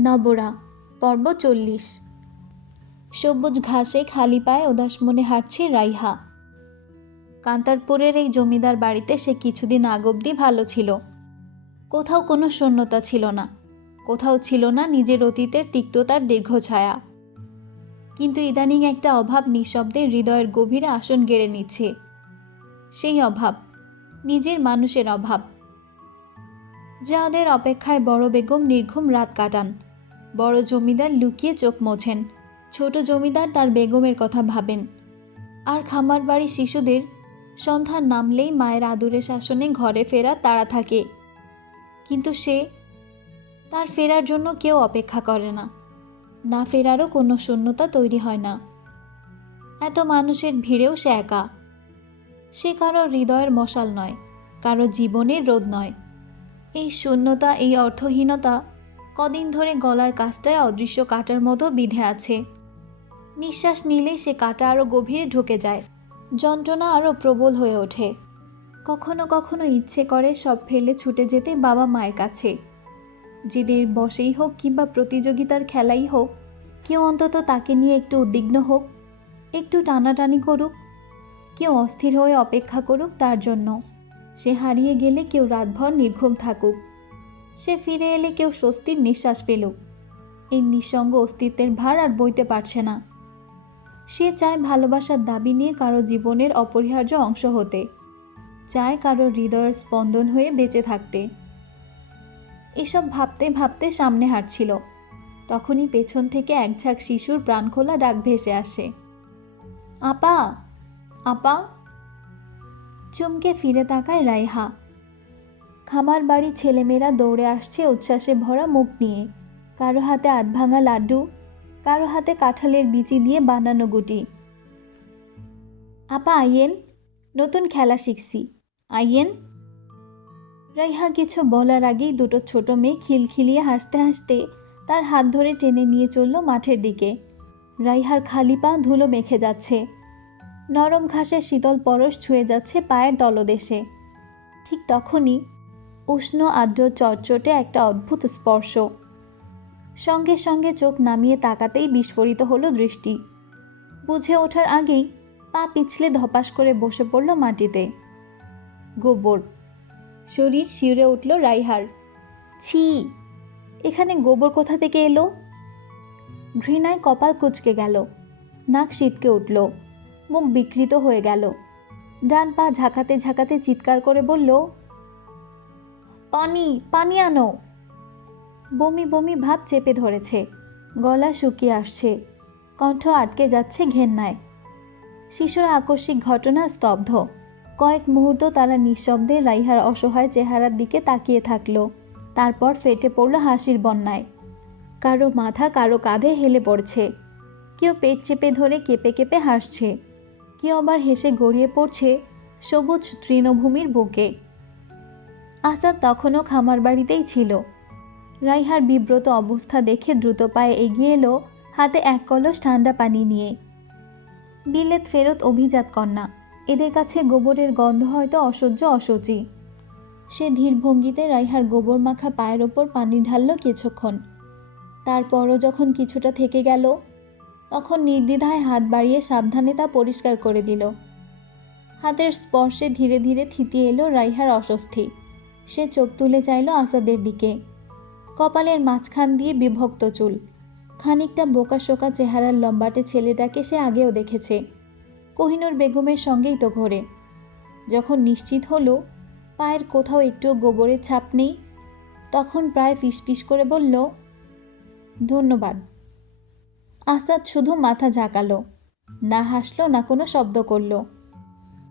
নবরা, পর্ব চল্লিশ। সবুজ ঘাসে খালি পায়ে উদাস মনে হাঁটছে রাইহা। কান্তারপুরের এই জমিদার বাড়িতে সে কিছুদিন আগ অবধি ভালো ছিল। কোথাও কোনো শূন্যতা ছিল না। কোথাও ছিল না নিজের অতীতের তিক্ততার দীর্ঘ ছায়া। কিন্তু ইদানিং একটা অভাব নিঃশব্দে হৃদয়ের গভীরে আসন গেড়ে নিচ্ছে। সেই অভাব, নিজের মানুষের অভাব। যাদের অপেক্ষায় বড় বেগম নির্ঘুম রাত কাটান। বড় জমিদার লুকিয়ে চোখ মোছেন। ছোট জমিদার তার বেগমের কথা ভাবেন। আর খামার বাড়ি শিশুদের সন্ধ্যা নামলেই মায়ের আদুরে শাসনে ঘরে ফেরা তাড়া থাকে। কিন্তু সে তার ফেরার জন্য কেউ অপেক্ষা করে না। না ফেরারও কোনো শূন্যতা তৈরি হয় না। এত মানুষের ভিড়েও সে একা। সে কারও হৃদয়ের মশাল নয়, কারও জীবনের রোদ নয়। এই শূন্যতা, এই অর্থহীনতা কদিন ধরে গলার কাছটায় অদৃশ্য কাটার মতো বিধে আছে। নিঃশ্বাস নিলেই সে কাটা আরও গভীরে ঢুকে যায়। যন্ত্রণা আরও প্রবল হয়ে ওঠে। কখনো কখনো ইচ্ছে করে সব ফেলে ছুটে যেতে বাবা মায়ের কাছে। যেদের বসেই হোক কিংবা প্রতিযোগিতার খেলাই হোক, কেউ অন্তত তাকে নিয়ে একটু উদ্বিগ্ন হোক, একটু টানাটানি করুক, কেউ অস্থির হয়ে অপেক্ষা করুক তার জন্য। সে হারিয়ে গেলে কেউ রাতভর নির্ঘুম থাকুক। সে ফিরে এলে কেউ স্বস্তির নিঃশ্বাস পেলুক এই নিঃসঙ্গ অস্তিত্বের ভার আর বইতে পারছে না। সে চায় ভালোবাসার দাবি নিয়ে কারও জীবনের অপরিহার্য অংশ হতে। চায় কারও হৃদয়ের স্পন্দন হয়ে বেঁচে থাকতে। এসব ভাবতে ভাবতে সামনে হাঁটছিল। তখনই পেছন থেকে এক ঝাঁক শিশুর প্রাণখোলা ডাক ভেসে আসে। আপা! আপা! চমকে ফিরে তাকায় রাইহা। খামার বাড়ির ছেলেমেয়েরা দৌড়ে আসছে উচ্ছ্বাসে ভরা মুখ নিয়ে। কারও হাতে আধভাঙা লাড্ডু, কারও হাতে কাঁঠালের বিচি দিয়ে বানানো গুটি। আপা, আইয়েন, নতুন খেলা শিখছি। আইয়েন? রাইহা কিছু বলার আগেই দুটো ছোট মেয়ে খিলখিলিয়ে হাসতে হাসতে তার হাত ধরে টেনে নিয়ে চলল মাঠের দিকে। রাইহার খালি পা ধুলো মেখে যাচ্ছে। নরম ঘাসের শীতল পরশ ছুঁয়ে যাচ্ছে পায়ের তলদেশে। ঠিক তখনই উষ্ণ, আর্দ্র, চটচটে একটা অদ্ভুত স্পর্শ। সঙ্গে সঙ্গে চোখ নামিয়ে তাকাতেই বিস্ফোরিত হলো দৃষ্টি। বুঝে ওঠার আগেই পা পিছলে ধপাস করে বসে পড়ল মাটিতে। গোবর। শরীর শিউরে উঠল রাইহার। ছি, এখানে গোবর কোথা থেকে এলো? ঘৃণায় কপাল কুচকে গেল, নাক সিটকে উঠল। মুখ বিকৃত হয়ে গেল। ডান পা ঝাঁকাতে ঝাঁকাতে চিৎকার করে বলল পানি পানি আনো। বমি বমি ভাব চেপে ধরেছে। গলা শুকিয়ে আসছে। কণ্ঠ আটকে যাচ্ছে ঘেন্নায়। শিশুর আকস্মিক ঘটনা স্তব্ধ। কয়েক মুহূর্ত তারা নিঃশব্দে রাইহার অসহায় চেহারার দিকে তাকিয়ে থাকল। তারপর ফেটে পড়ল হাসির বন্যায়। কারও মাথা কারও কাঁধে হেলে পড়ছে। কেউ পেট চেপে ধরে কেঁপে কেঁপে হাসছে। কেউ আবার হেসে গড়িয়ে পড়ছে সবুজ তৃণভূমির বুকে। আসাদ তখনও খামার বাড়িতেই ছিল। রাইহার বিব্রত অবস্থা দেখে দ্রুত পায়ে এগিয়ে এলো হাতে এক কলস ঠান্ডা পানি নিয়ে। বিলেত ফেরত অভিজাত কন্যা, এদের কাছে গোবরের গন্ধ হয়তো অসহ্য অসুচি। সে ধীর ভঙ্গিতে রাইহার গোবর মাখা পায়ের ওপর পানি ঢালল কিছুক্ষণ। তারপরও যখন কিছুটা থেকে গেল তখন নির্দ্বিধায় হাত বাড়িয়ে সাবধানে তা পরিষ্কার করে দিল। হাতের স্পর্শে ধীরে ধীরে থিতিয়ে এলো রাইহার অস্বস্তি। সে চোখ তুলে চাইল আসাদের দিকে। কপালের মাঝখান দিয়ে বিভক্ত চুল। খানিকটা বোকাশোকা চেহারার লম্বাটে ছেলেটাকে সে আগেও দেখেছে। কোহিনুর বেগমের সঙ্গেই তো ঘোরে। যখন নিশ্চিত হলো, পায়ের কোথাও একটু গোবরের ছাপ নেই, তখন প্রায় ফিসফিস করে বলল, ধন্যবাদ। আসাদ শুধু মাথা ঝাঁকালো। না হাসলো, না কোনো শব্দ করল।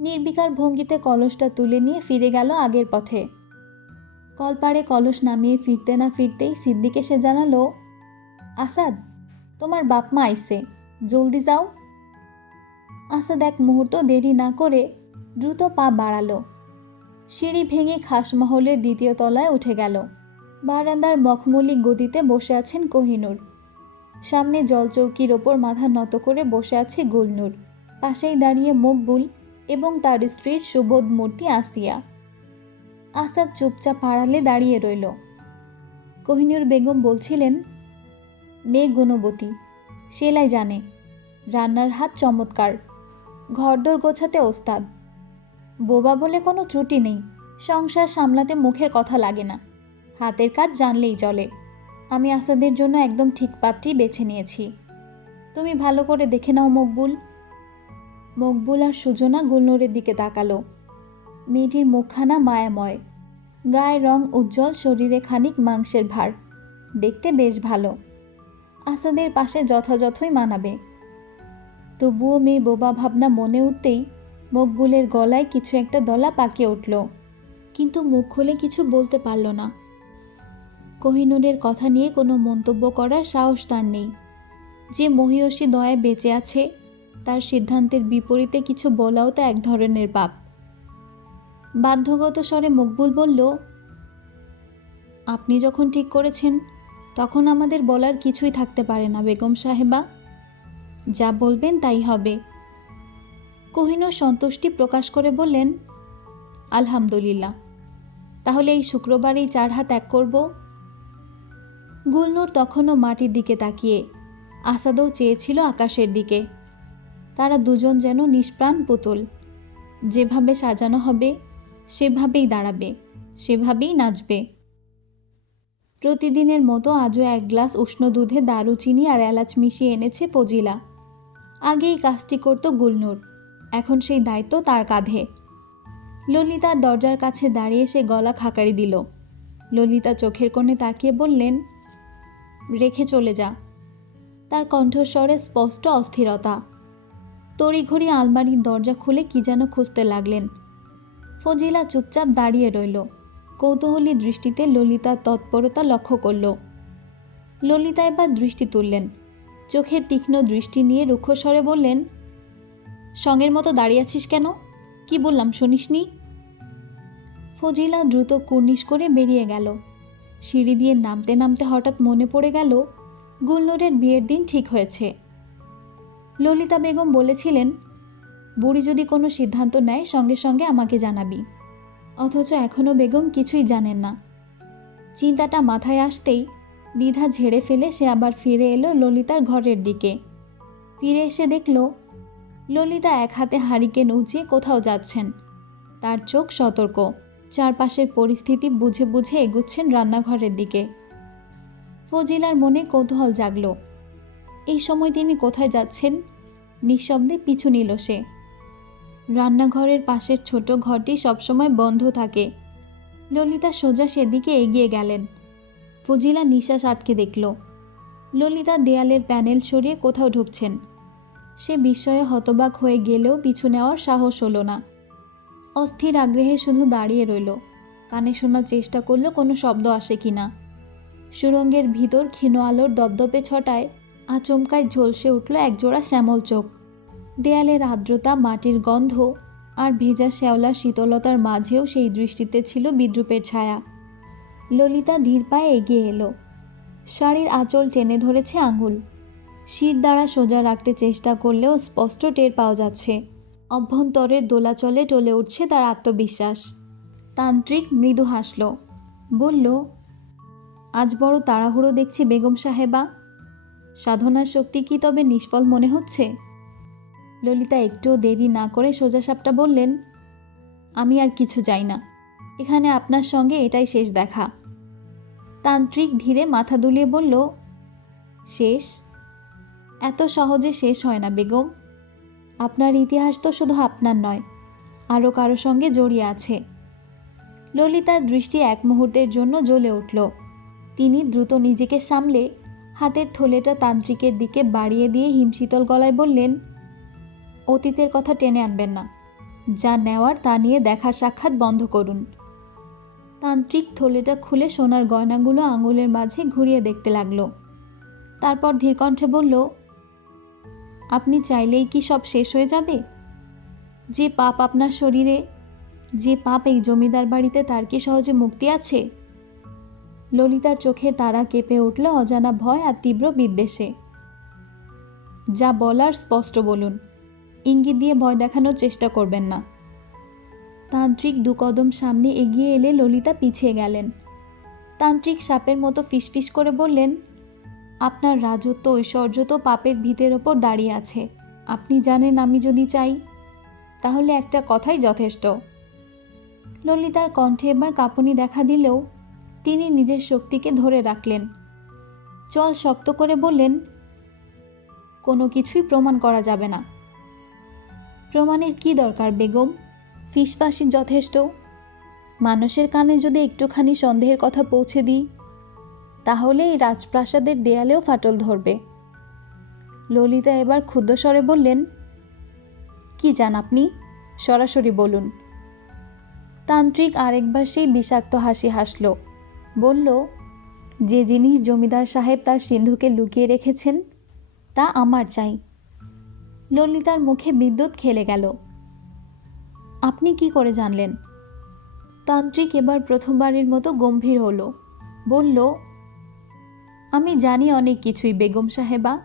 নির্বিকার ভঙ্গিতে কলসটা তুলে নিয়ে ফিরে গেল আগের পথে। কলপাড়ে কলস নামিয়ে ফিরতে না ফিরতেই সিদ্দিক এসে জানালো, আসাদ, তোমার বাপ মা আইসে জলদি যাও। আসাদ এক মুহূর্ত দেরি না করে দ্রুত পা বাড়ালো। সিঁড়ি ভেঙে খাসমহলের দ্বিতীয় তলায় উঠে গেল। বারান্দার মখমলিক গতিতে বসে আছেন কোহিনুর। সামনে জলচৌকির ওপর মাথা নত করে বসে আছে গুলনুর। পাশেই দাঁড়িয়ে মকবুল এবং তার স্ত্রীর সুবোধ মূর্তি আসিয়া। আসাদ চুপচাপ আড়ালে দাঁড়িয়ে রইল। কোহিনুর বেগম বলছিলেন মেয়ে গুণবতী, সেলাই জানে, রান্নার হাত চমৎকার, ঘরদোর গোছাতে ওস্তাদ। বোবা বলে কোনো ত্রুটি নেই, সংসার সামলাতে মুখের কথা লাগে না, হাতের কাজ জানলেই চলে। আমি আসাদের জন্য একদম ঠিক পাত্রই বেছে নিয়েছি। তুমি ভালো করে দেখে নাও মকবুল। মকবুল আর সুজনা গুলনুরের দিকে তাকালো। মেয়েটির মুখখানা মায়াময়। গায়ের রং উজ্জ্বল, শরীরে খানিক মাংসের ভার। দেখতে বেশ ভালো। আসাদের পাশে যথাযথই মানাবে। তবুও মেয়ে বোবা ভাবনা মনে উঠতেই মকবুলের গলায় কিছু একটা দলা পাকিয়ে উঠল। কিন্তু মুখ খুলে কিছু বলতে পারল না। কোহিনুরের কথা নিয়ে কোনো মন্তব্য করার সাহস তার নেই। যে মহিয়সী দয়ায় বেঁচে আছে, তার সিদ্ধান্তের বিপরীতে কিছু বলাও তো এক ধরনের পাপ। বাধ্যগত স্বরে মকবুল বলল, আপনি যখন ঠিক করেছেন, তখন আমাদের বলার কিছুই থাকতে পারে না, বেগম সাহেবা। যা বলবেন তাই হবে। কোহিনুর সন্তুষ্টি প্রকাশ করে বললেন, আলহামদুলিল্লাহ। তাহলে এই শুক্রবারেই চার হাত এক করব। গুলনুর তখনও মাটির দিকে তাকিয়ে। আসাদও চেয়েছিল আকাশের দিকে। তারা দুজন যেন নিষ্প্রাণ পুতুল। যেভাবে সাজানো হবে, সেভাবেই দাঁড়াবে, সেভাবেই নাচবে। প্রতিদিনের মতো আজও এক গ্লাস উষ্ণ দুধে দারুচিনি আর এলাচ মিশিয়ে এনেছে ফজিলা। আগেই কাজটি করত গুলনুর। এখন সেই দায়িত্ব তার কাঁধে। ললিতার দরজার কাছে দাঁড়িয়ে সে গলা খাকারি দিল। ললিতা চোখের কোণে তাকিয়ে বললেন রেখে চলে যা। তার কণ্ঠস্বরে স্পষ্ট অস্থিরতা। তড়িঘড়ি আলমারির দরজা খুলে কি যেন খুঁজতে লাগলেন। ফজিলা চুপচাপ দাঁড়িয়ে রইল। কৌতূহলী দৃষ্টিতে ললিতার তৎপরতা লক্ষ্য করল। ললিতা এবার দৃষ্টি তুললেন। চোখের তীক্ষ্ণ দৃষ্টি নিয়ে রুক্ষস্বরে বললেন, সঙ্গের মতো দাঁড়িয়ে আছিস কেন? কি বললাম, শুনিসনি? ফজিলা দ্রুত কুর্নিশ করে বেরিয়ে গেল। সিঁড়ি দিয়ে নামতে নামতে হঠাৎ মনে পড়ে গেল, গুলনুরের বিয়ের দিন ঠিক হয়েছে। ললিতা বেগম বলেছিলেন, বুড়ি যদি কোনো সিদ্ধান্ত নেয়, সঙ্গে সঙ্গে আমাকে জানাবি। অথচ এখনও বেগম কিছুই জানেন না। চিন্তাটা মাথায় আসতেই দ্বিধা ঝেড়ে ফেলে সে আবার ফিরে এলো ললিতার ঘরের দিকে। ফিরে এসে দেখল, ললিতা এক হাতে হারিকেন নৌচিয়ে কোথাও যাচ্ছেন। তার চোখ সতর্ক। চারপাশের পরিস্থিতি বুঝে বুঝে এগুচ্ছেন রান্নাঘরের দিকে। ফজিলার মনে কৌতূহল জাগল। এই সময় তিনি কোথায় যাচ্ছেন? নিঃশব্দে পিছু নিল সে। রান্নাঘরের পাশের ছোট ঘরটি সবসময় বন্ধ থাকে। ললিতা সোজা সেদিকে এগিয়ে গেলেন। ফজিলা নিঃশ্বাস আটকে দেখল। ললিতা দেয়ালের প্যানেল সরিয়ে কোথাও ঢুকছেন। সে বিস্ময়ে হতবাক হয়ে গেলেও পিছু নেওয়ার সাহস হলো না। অস্থির আগ্রহে শুধু দাঁড়িয়ে রইল। কানে শোনার চেষ্টা করল কোনো শব্দ আসে কি না। সুরঙ্গের ভিতর ক্ষীণ আলোর দপদপে ছটায় আচমকায় ঝলসে উঠল একজোড়া শ্যামল চোখ। দেয়ালের আর্দ্রতা, মাটির গন্ধ আর ভেজা শ্যাওলার শীতলতার মাঝেও সেই দৃষ্টিতে ছিল বিদ্রুপের ছায়া। ললিতা ধীর পায়ে এগিয়ে এলো। শাড়ির আঁচল টেনে ধরেছে আঙুল। শির দ্বারা সোজা রাখতে চেষ্টা করলেও স্পষ্ট টের পাওয়া যাচ্ছে। অভ্যন্তরের দোলাচলে টলে উঠছে তার আত্মবিশ্বাস। তান্ত্রিক মৃদু হাসল। বলল, আজ বড় তাড়াহুড়ো দেখছি বেগম সাহেবা। সাধনার শক্তি কি তবে নিষ্ফল মনে হচ্ছে? ললিতা একটুও দেরি না করে সোজাসাপটা বললেন, আমি আর কিছু যাই না। এখানে আপনার সঙ্গে এটাই শেষ দেখা। তান্ত্রিক ধীরে মাথা দুলিয়ে বলল, শেষ? এত সহজে শেষ হয় না বেগম। আপনার ইতিহাস তো শুধু আপনার নয়, আরও কারও সঙ্গে জড়িয়ে আছে। ললিতার দৃষ্টি এক মুহূর্তের জন্য জ্বলে উঠল। তিনি দ্রুত নিজেকে সামলে হাতের থলেটা তান্ত্রিকের দিকে বাড়িয়ে দিয়ে হিমশীতল গলায় বললেন, অতীতের কথা টেনে আনবেন না। যা নেওয়ার তা নিয়ে দেখা সাক্ষাৎ বন্ধ করুন। তান্ত্রিক থলেটা খুলে সোনার গয়নাগুলো আঙুলের মাঝে ঘুরিয়ে দেখতে লাগল। তারপর ধীরকণ্ঠে বলল আপনি চাইলেই কি সব শেষ হয়ে যাবে? যে পাপ আপনার শরীরে, যে পাপ এই জমিদার বাড়িতে তার কি সহজে মুক্তি আছে? ললিতার চোখে তারা কেঁপে উঠল অজানা ভয় আর তীব্র বিদ্বেষে। যা বলার স্পষ্ট বলুন। ইঙ্গিত দিয়ে ভয় দেখানোর চেষ্টা করবেন না। তান্ত্রিক দু কদম সামনে এগিয়ে এলে ললিতা পিছিয়ে গেলেন। তান্ত্রিক সাপের মতো ফিসফিস করে বললেন আপনার রাজত্ব ঐশ্বর্য তো পাপের ভিতের ওপর দাঁড়িয়ে আছে। আপনি জানেন আমি যদি চাই, তাহলে একটা কথাই যথেষ্ট। ললিতার কণ্ঠে এবার কাঁপুনি দেখা দিলেও তিনি নিজের শক্তিকে ধরে রাখলেন। চল শক্ত করে বললেন, কোনো কিছুই প্রমাণ করা যাবে না। প্রমাণের কি দরকার, বেগম? ফিসফাসি যথেষ্ট। মানুষের কানে যদি একটুখানি সন্দেহের কথা পৌঁছে দিই তাহলে এই রাজপ্রাসাদের দেয়ালেও ফাটল ধরবে। ললিতা এবার ক্ষুদ্রস্বরে বললেন, কি চান আপনি? সরাসরি বলুন। তান্ত্রিক আরেকবার সেই বিষাক্ত হাসি হাসল। বলল, যে জিনিস জমিদার সাহেব তার সিন্ধুকে লুকিয়ে রেখেছেন, তা আমার চাই। ললিতার মুখে বিদ্যুৎ খেলে গেল। আপনি কি করে জানলেন? তান্ত্রিক এবার প্রথমবারের মতো গম্ভীর হলো। বলল আমি জানি অনেক কিছুই বেগম সাহেবা।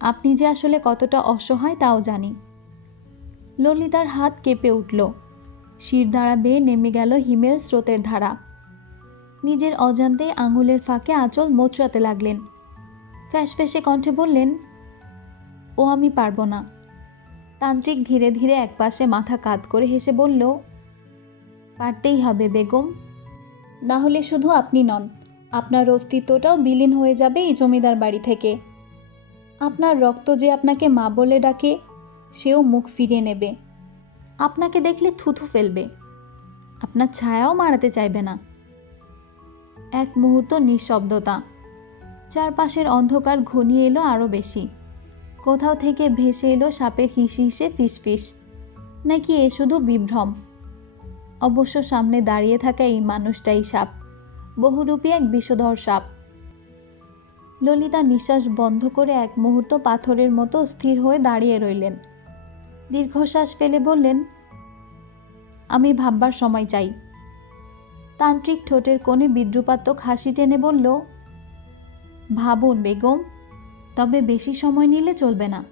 আপনি যে আসলে কতটা অসহায় তাও জানি। ললিতার হাত কেঁপে উঠল। শিরদাঁড়া বেয়ে নেমে গেল হিমেল স্রোতের ধারা। নিজের অজান্তে আঙুলের ফাঁকে আঁচল মোচড়াতে লাগলেন। ফ্যাসফ্যাসে কণ্ঠে বললেন, ও আমি পারব না। তান্ত্রিক ধীরে ধীরে একপাশে মাথা কাত করে হেসে বলল, পারতেই হবে বেগম। না হলে শুধু আপনি নন। আপনার অস্তিত্বটাও বিলীন হয়ে যাবে এই জমিদার বাড়ি থেকে। আপনার রক্ত যে আপনাকে মা বলে ডাকে, সেও মুখ ফিরিয়ে নেবে। আপনাকে দেখলে থুথু ফেলবে। আপনার ছায়াও মারাতে চাইবে না। এক মুহূর্ত নিঃশব্দতা। চারপাশের অন্ধকার ঘনিয়ে এলো আরও বেশি। কোথাও থেকে ভেসে এলো সাপের হিসি হিসে ফিসফিস। নাকি এ শুধু বিভ্রম? অবশ্য সামনে দাঁড়িয়ে থাকা এই মানুষটাই সাপ। বহুরূপী এক বিষধর সাপ। ললিতা নিঃশ্বাস বন্ধ করে এক মুহূর্ত পাথরের মতো স্থির হয়ে দাঁড়িয়ে রইলেন। দীর্ঘশ্বাস ফেলে বললেন, আমি ভাববার সময় চাই। তান্ত্রিক ঠোঁটের কোণে বিদ্রুপাত্মক হাসি টেনে বলল, ভাবুন বেগম, তবে বেশি সময় নিলে চলবে না।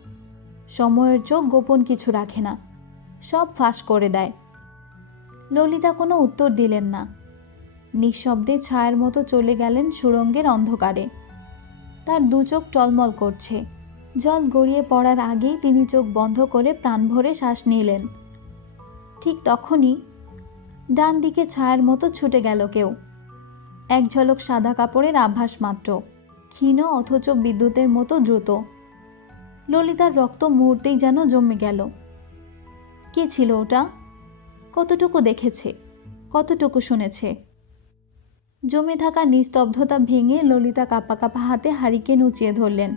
সময়ের চোখ গোপন কিছু রাখে না, সব ফাঁস করে দেয়। ললিতা কোনো উত্তর দিলেন না। নিঃশব্দে ছায়ার মতো চলে গেলেন সুরঙ্গের অন্ধকারে। তার দু চোখ টলমল করছে। জল গড়িয়ে পড়ার আগেই তিনি চোখ বন্ধ করে প্রাণ ভরে শ্বাস নিলেন। ঠিক তখনই ডান দিকে ছায়ার মতো ছুটে গেল কেউ। এক ঝলক সাদা কাপড়ের আভাস মাত্র, ক্ষীণ অথচ বিদ্যুতের মতো দ্রুত। ললিতার রক্ত মুহূর্তেই যেন জমে গেল। কে ছিল ওটা? কতটুকু দেখেছে? কতটুকু শুনেছে? জমে থাকা নিস্তব্ধতা ভেঙে ললিতা কাপা কাপা হাতে হারিকে নুচিয়ে ধরলেন।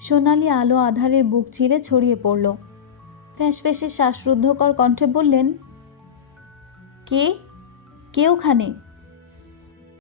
সোনালি আলো আধারের বুক চিরে ছড়িয়ে পড়ল। ফ্যাঁসফ্যাঁসে শ্বাসরুদ্ধকর কণ্ঠে বললেন, কে? কে ওখানে?